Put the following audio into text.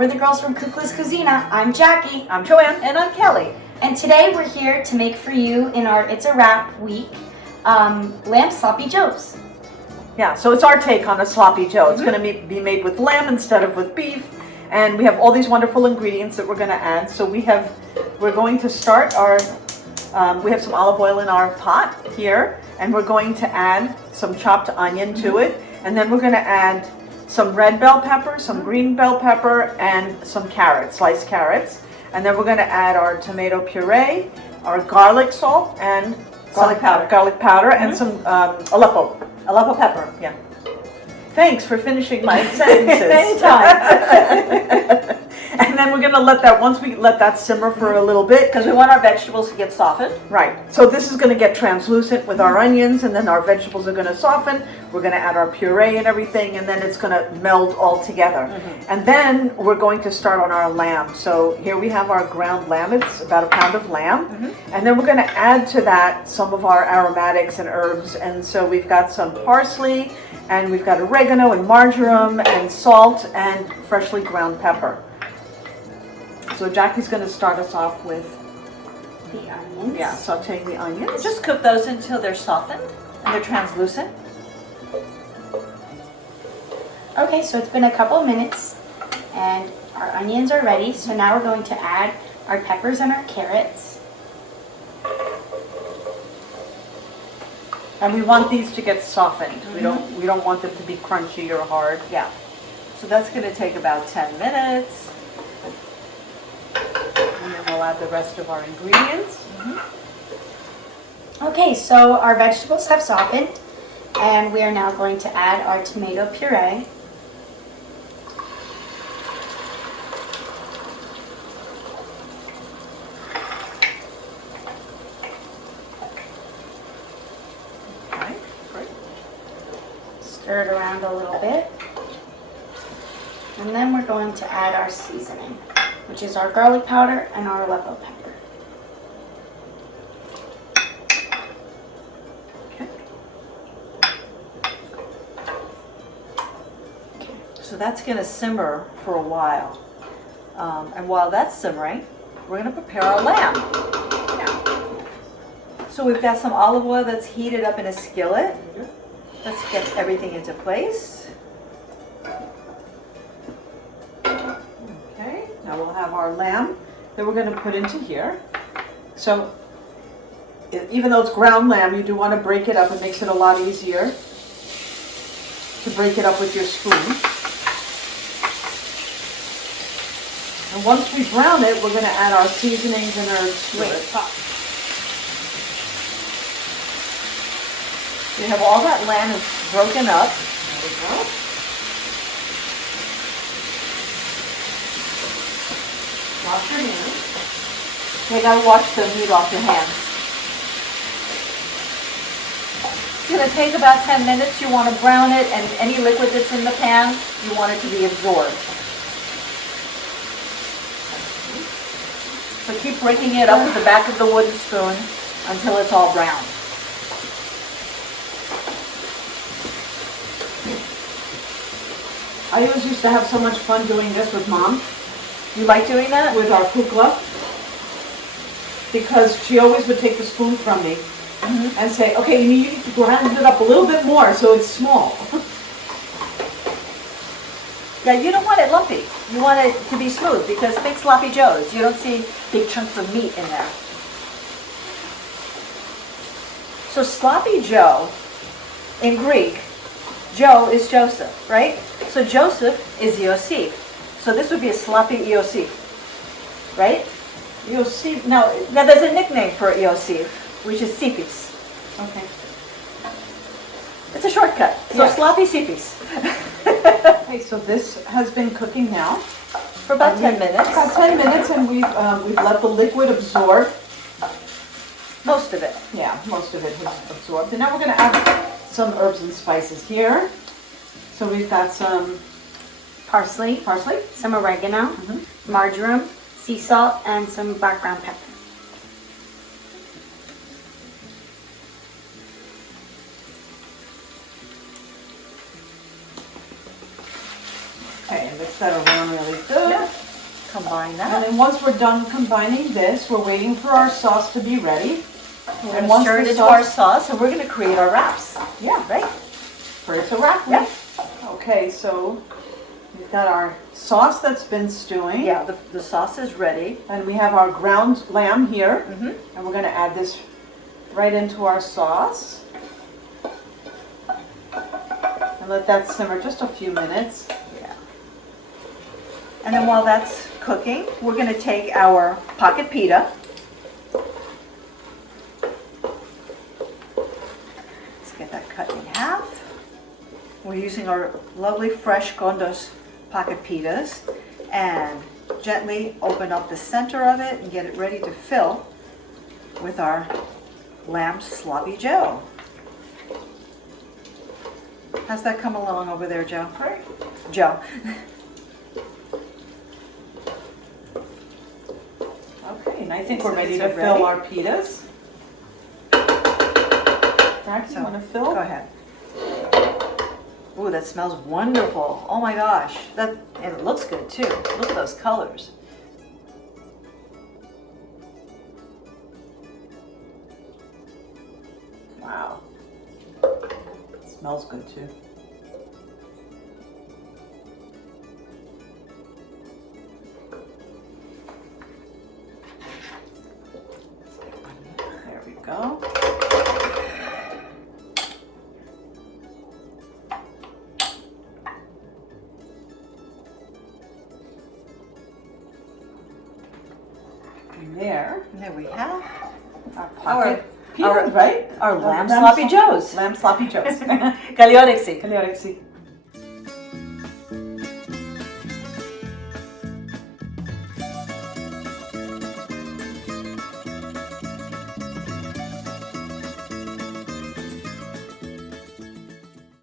We're the girls from Kukla's Cucina. I'm Jackie. I'm Joanne. And I'm Kelly. And today we're here to make for you in our It's a Wrap week, lamb sloppy joes. Yeah, so it's our take on a sloppy joe. It's going to be made with lamb instead of with beef. And we have all these wonderful ingredients that we're going to add. So we're going to start we have some olive oil in our pot here. And we're going to add some chopped onion to it. And then we're going to add some red bell pepper, some green bell pepper, and some carrots, sliced carrots. And then we're going to add our tomato puree, our garlic salt, and garlic powder, and some Aleppo pepper. Yeah. Thanks for finishing my sentences. Anytime. And then we're going to once we let that simmer for a little bit. Because we want our vegetables to get softened. Right. So this is going to get translucent with our onions, and then our vegetables are going to soften. We're going to add our puree and everything, and then it's going to meld all together. And then we're going to start on our lamb. So here we have our ground lamb. It's about a pound of lamb. And then we're going to add to that some of our aromatics and herbs. And so we've got some parsley, and we've got oregano and marjoram and salt and freshly ground pepper. So Jackie's going to start us off with The onions. Yeah, sauteing the onions. Just cook those until they're softened and they're translucent. Okay, so it's been a couple of minutes and our onions are ready. So now we're going to add our peppers and our carrots. And we want these to get softened. We don't want them to be crunchy or hard. Yeah. So that's going to take about 10 minutes. And then we'll add the rest of our ingredients. Okay, so our vegetables have softened and we are now going to add our tomato puree. Okay, great. Stir it around a little bit. And then we're going to add our seasoning, which is our garlic powder and our Aleppo pepper. Okay. So that's going to simmer for a while. And while that's simmering, we're going to prepare our lamb. So we've got some olive oil that's heated up in a skillet. Let's get everything into place. Okay, now we'll have our lamb that we're going to put into here. So even though it's ground lamb, you do want to break it up. It makes it a lot easier to break it up with your spoon. And once we brown it, we're going to add our seasonings and herbs to it. We have all that lamb is broken up. There we go. Wash your hands. You gotta wash the meat off your hands. It's gonna take about 10 minutes. You want to brown it, and any liquid that's in the pan, you want it to be absorbed. So keep breaking it up with the back of the wooden spoon until it's all brown. I always used to have so much fun doing this with Mom. You like doing that? With our kukla, because she always would take the spoon from me and say, okay, you need to grind it up a little bit more so it's small. Yeah, you don't want it lumpy. You want it to be smooth, because think sloppy joes. You don't see big chunks of meat in there. So sloppy joe, in Greek, Joe is Joseph, right? So Joseph is Ioseph. So this would be a sloppy Ioseph, right? Ioseph. Now there's a nickname for Ioseph, which is Sifis. Okay. It's a shortcut. So Yes. Sloppy Sifis. Okay, so this has been cooking now For about 10 minutes. About 10 minutes, and we've let the liquid absorb. Most of it. Yeah, most of it has absorbed. And now we're going to add some herbs and spices here. So we've got some Parsley, some oregano, marjoram, sea salt, and some black ground pepper. Okay, and Mix that around really good. Yeah. Combine And that. then once we're done combining this, we're waiting for our sauce to be ready. We're And going to once stir it the into our sauce, and we're going to create our wraps. Yeah, Right? first a wrap. Yeah. Okay, so we've got our sauce that's been stewing. Yeah, the sauce is ready. And we have our ground lamb here. Mm-hmm. And we're going to add this right into our sauce. And let that simmer just a few minutes. Yeah. And then while that's cooking, we're going to take our pocket pita. Let's get that cut in half. We're using our lovely fresh Gondos pocket pitas and gently open up the center of it and get it ready to fill with our lamb sloppy Joe. How's that come along over there, Joe? Great. Joe. Okay, and I think we're So ready these to are fill ready? our pitas. Jack, you So, want to fill? Go ahead. Ooh, that smells wonderful. Oh my gosh. And it looks good too. Look at those colors. Wow. Smells good too. There we go. And there we have Our pocket our- pitas, right? our lamb sloppy joes. Lamb sloppy joes. Καλή όρεξη. Καλή όρεξη.